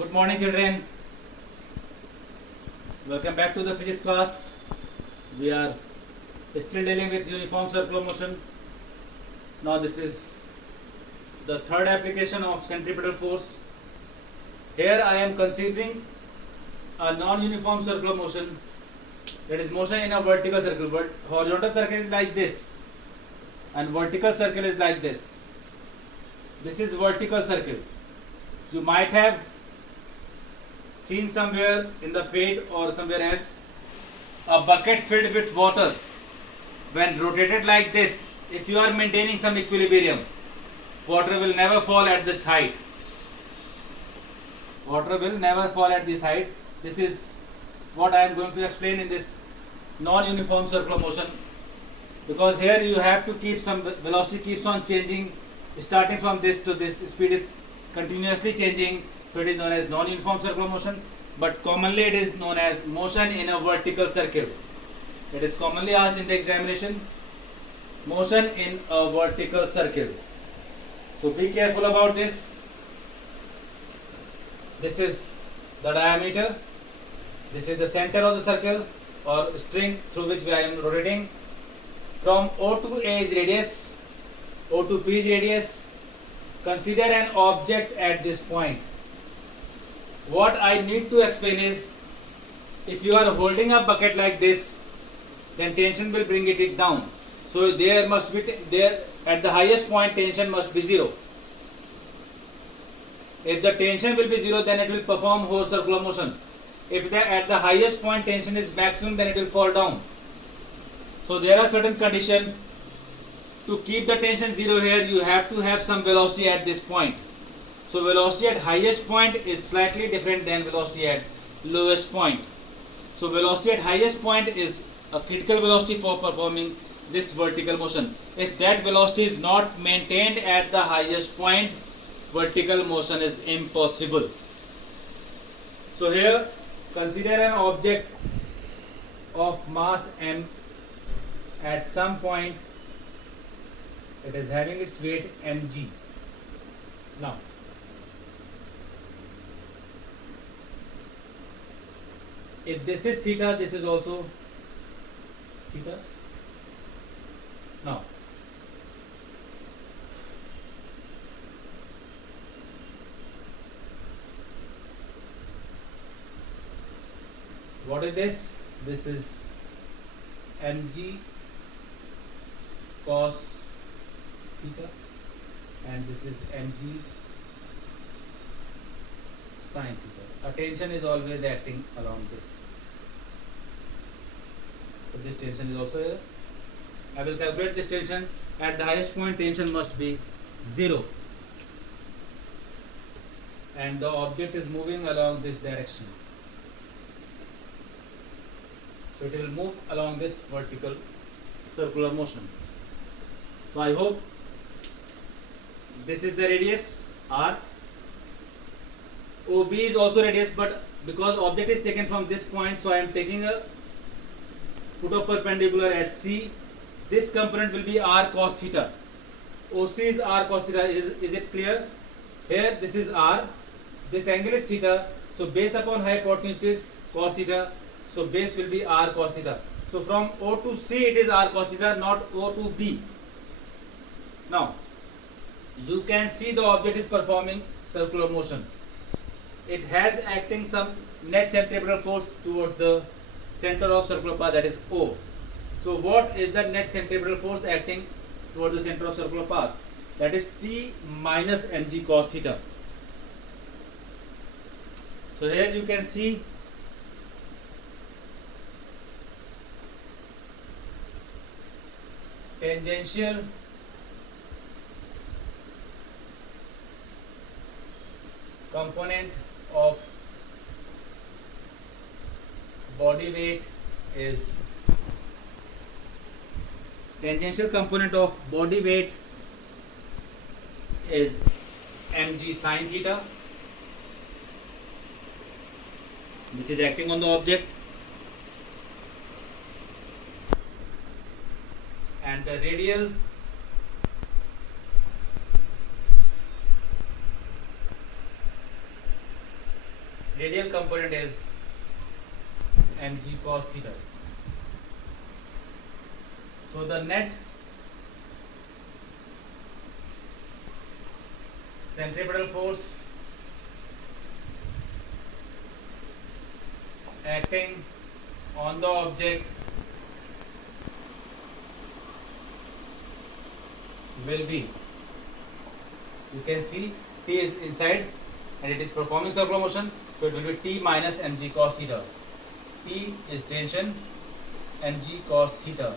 Good morning, children. Welcome back to the physics class. We are still dealing with uniform circular motion. Now this is the third application of centripetal force. Here I am considering a non-uniform circular motion, that is motion in a vertical circle. But horizontal circle is like this and vertical circle is like this. This is vertical circle. You might have seen somewhere in the fade or somewhere else a bucket filled with water. When rotated like this, if you are maintaining some equilibrium, water will never fall at this height. Water will never fall at this height. This is what I am going to explain in this non-uniform circular motion, because here you have to keep some velocity keeps on changing, starting from this to this, speed is continuously changing, so it is known as non-uniform circular motion, but commonly it is known as motion in a vertical circle. It is commonly asked in the examination, motion in a vertical circle. So be careful about this. This is the diameter, this is the center of the circle or string through which I am rotating. From O to A is radius, O to P is radius. Consider an object at this point. What I need to explain is, if you are holding a bucket like this, then tension will bring it down. So there must be there at the highest point tension must be 0. If the tension will be 0, then it will perform whole circular motion. If at the highest point tension is maximum, then it will fall down. So there are certain conditions. To keep the tension 0 here, you have to have some velocity at this point. So velocity at highest point is slightly different than velocity at lowest point. So velocity at highest point is a critical velocity for performing this vertical motion. If that velocity is not maintained at the highest point, vertical motion is impossible. So here consider an object of mass m. At some point it is having its weight mg. Now if this is theta, this is also theta. Now what is this? This is mg cos theta and this is mg sin theta. A tension is always acting along this. So this tension is also here. I will calculate this tension. At the highest point tension must be 0 and the object is moving along this direction. So it will move along this vertical circular motion. So I hope this is the radius r. OB is also radius, but because object is taken from this point, so I am taking a foot of perpendicular at C. This component will be r cos theta. OC is r cos theta. Is it clear? Here this is r. This angle is theta. So base upon hypotenuse is cos theta. So base will be r cos theta. So from O to C it is r cos theta, not O to B. Now you can see the object is performing circular motion. It has acting some net centripetal force towards the center of circular path, that is O. So what is the net centripetal force acting towards the center of circular path? That is T minus mg cos theta. So here you can see tangential component of body weight is mg sin theta, which is acting on the object, and the radial radial component is mg cos theta. So the net centripetal force acting on the object will be, you can see T is inside and it is performing circular motion, so it will be T minus mg cos theta. T is tension, mg cos theta.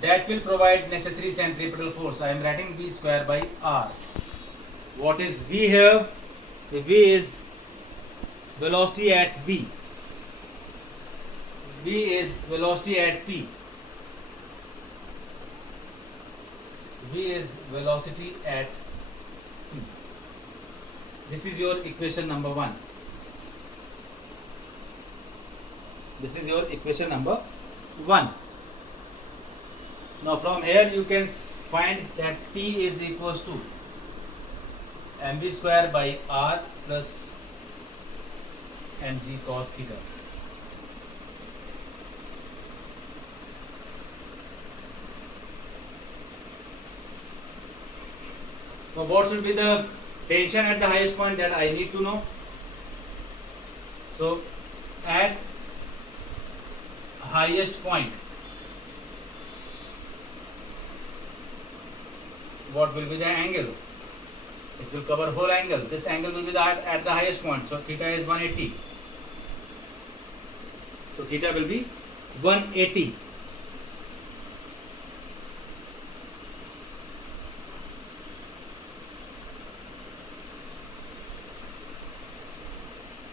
That will provide necessary centripetal force. I am writing V square by R. What is V here? The V is velocity at V. V is velocity at P. V is velocity at P. This is your equation number 1. This is your equation number 1. Now from here you can find that T is equals to mv square by R plus mg cos theta. Now what should be the tension at the highest point, that I need to know. So at highest point, what will be the angle? It will cover whole angle. This angle will be at the highest point. So theta is 180. So theta will be 180.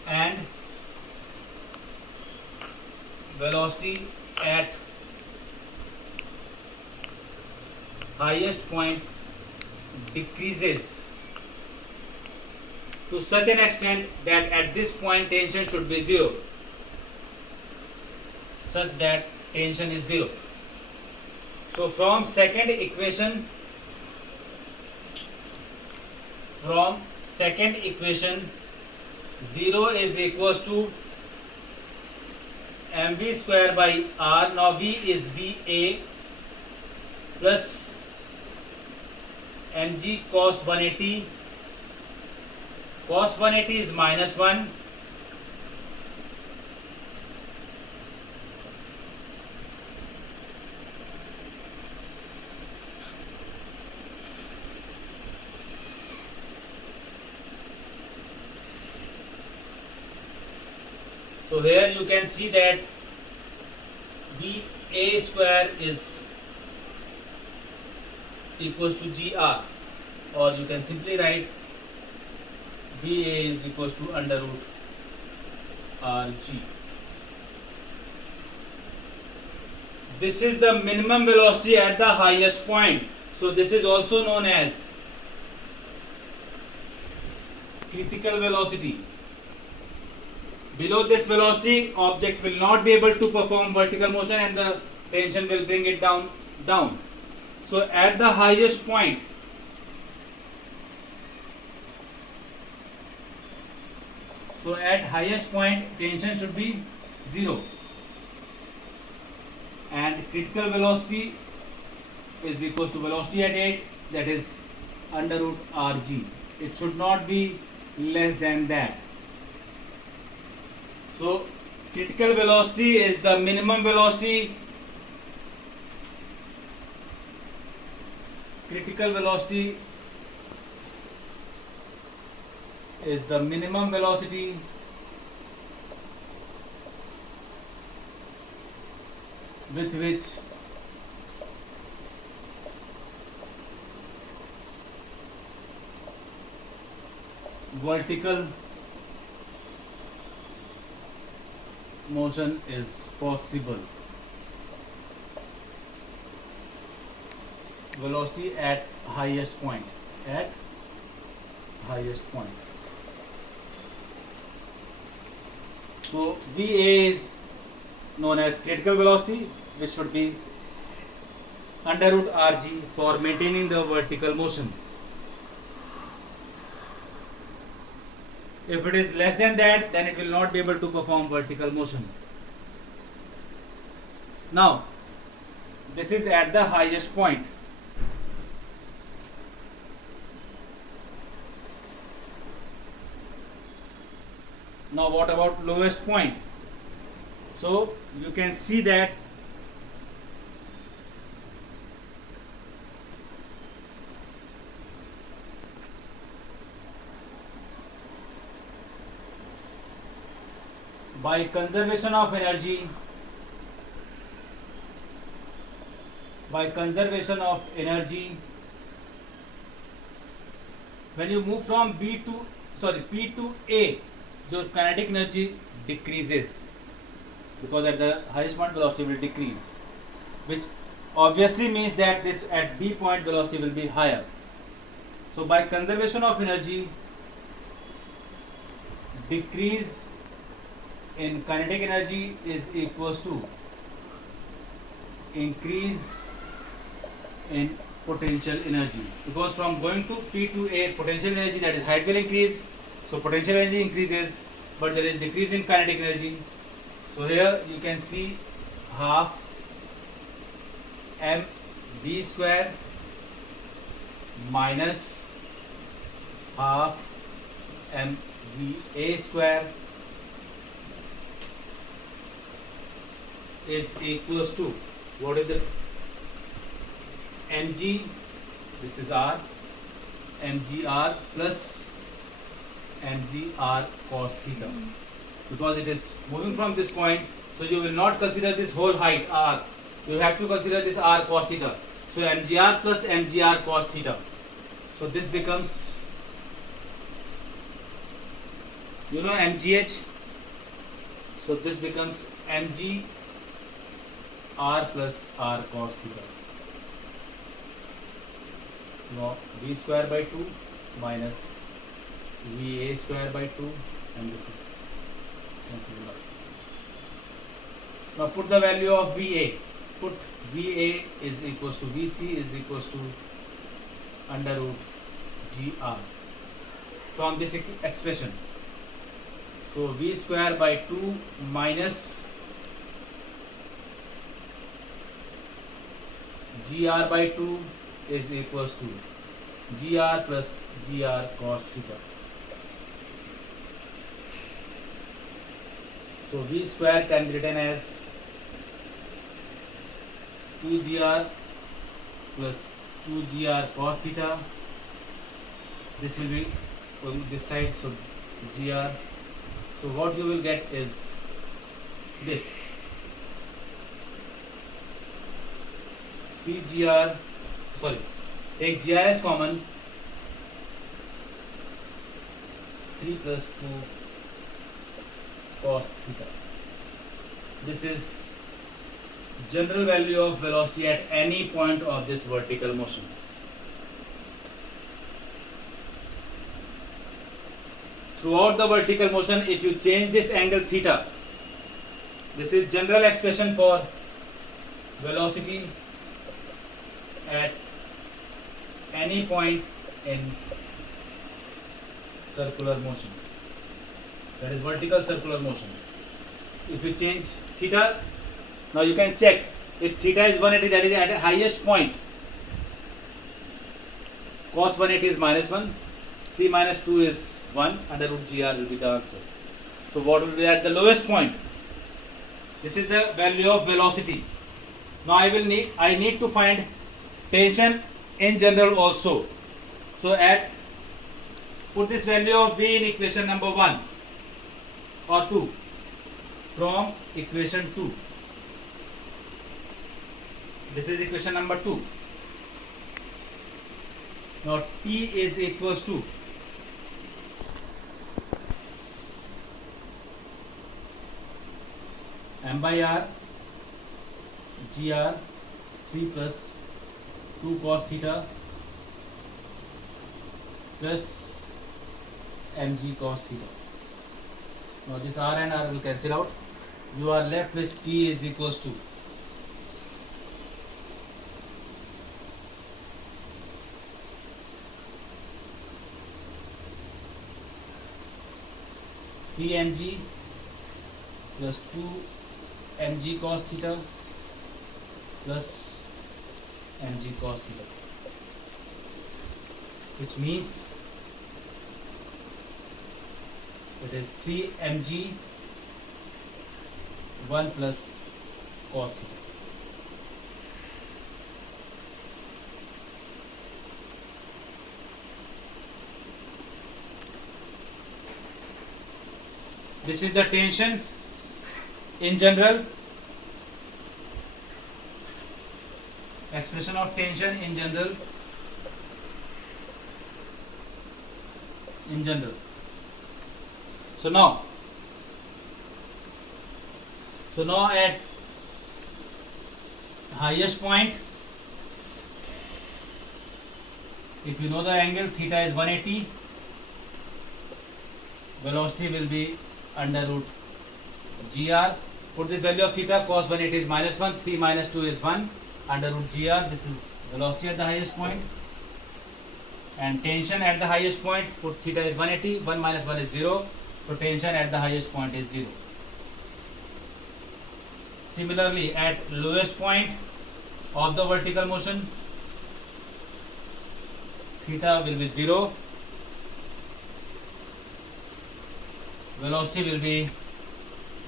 And velocity at highest point decreases to such an extent that at this point tension should be 0, such that tension is 0. So from second equation, from second equation, 0 is equals to mv square by R. Now V is VA plus mg cos 180. Cos 180 is minus 1. So here you can see that VA square is equals to GR, or you can simply write VA is equals to under root RG. This is the minimum velocity at the highest point. So this is also known as critical velocity. Below this velocity, object will not be able to perform vertical motion and the tension will bring it down. So at the highest point, tension should be 0 and critical velocity is equals to velocity at 8, that is under root RG. It should not be less than that. So critical velocity is the minimum velocity. Critical velocity is the minimum velocity with which vertical motion is possible. Velocity at highest point. So VA is known as critical velocity, which should be under root RG for maintaining the vertical motion. If it is less than that, then it will not be able to perform vertical motion. Now, this is at the highest point. Now, what about lowest point? So, you can see that by conservation of energy, when you move from P to A, your kinetic energy decreases, because at the highest point velocity will decrease, which obviously means that this at B point velocity will be higher. So by conservation of energy, decrease in kinetic energy is equals to increase in potential energy, because from going to P to A, potential energy, that is height, will increase. So potential energy increases, but there is decrease in kinetic energy. So here you can see half mv square minus half mva square is equals to, what is the mg, this is r, mgr plus mgr cos theta, because it is moving from this point. So you will not consider this whole height r, you have to consider this r cos theta. So mgr plus mgr cos theta. So this becomes, you know, mgh. So this becomes mg r plus r cos theta. Now v square by 2 minus va square by 2, and this is cancelled out. Now put the value of va. Put va is equals to vc is equals to under root gr from this expression. So v square by 2 minus gr by 2 is equals to gr plus gr cos theta. So v square can be written as 2gr plus 2gr cos theta. This will be on this side, so gr. So what you will get is this 3gr, sorry, take gr as common, 3 plus 2 cos theta. This is general value of velocity at any point of this vertical motion. Throughout the vertical motion, if you change this angle theta, this is general expression for velocity at any point in circular motion, that is vertical circular motion. If you change theta, now you can check if theta is 180, that is at the highest point, cos 180 is minus 1, 3 minus 2 is 1, under root gr will be the answer. So what will be at the lowest point? This is the value of velocity. Now I need to find tension in general also. So put this value of V in equation number 1 or 2 from equation 2. This is equation number 2. Now P is equals to m by r gr 3 plus 2 cos theta plus mg cos theta. Now this r and r will cancel out. You are left with T is equals to 3 mg plus 2 mg cos theta plus mg cos theta, which means it is 3 mg 1 plus cos theta. This is the tension in general. Expression of tension in general. So now at highest point, if you know the angle theta is 180, velocity will be under root gr. Put this value of theta, cos 180 is -1, 3 minus 2 is 1, under root gr. This is velocity at the highest point. And tension at the highest point, put theta is 180, 1 minus 1 is 0, so tension at the highest point is 0. Similarly, at lowest point of the vertical motion, theta will be 0, velocity will be,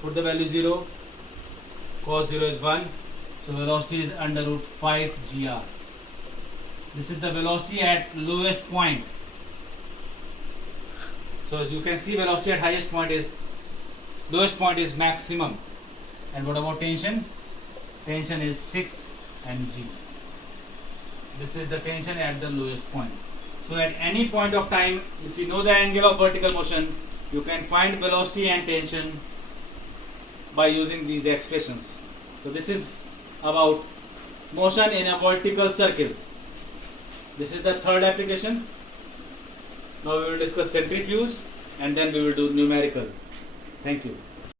put the value 0, cos 0 is 1, so velocity is under root 5 gr. This is the velocity at lowest point. So as you can see, velocity at highest point is, lowest point is maximum. And what about tension? Tension is 6 mg. This is the tension at the lowest point. So at any point of time, if you know the angle of vertical motion, you can find velocity and tension by using these expressions. So this is about motion in a vertical circle. This is the third application. Now we will discuss centrifuge and then we will do numerical. Thank you.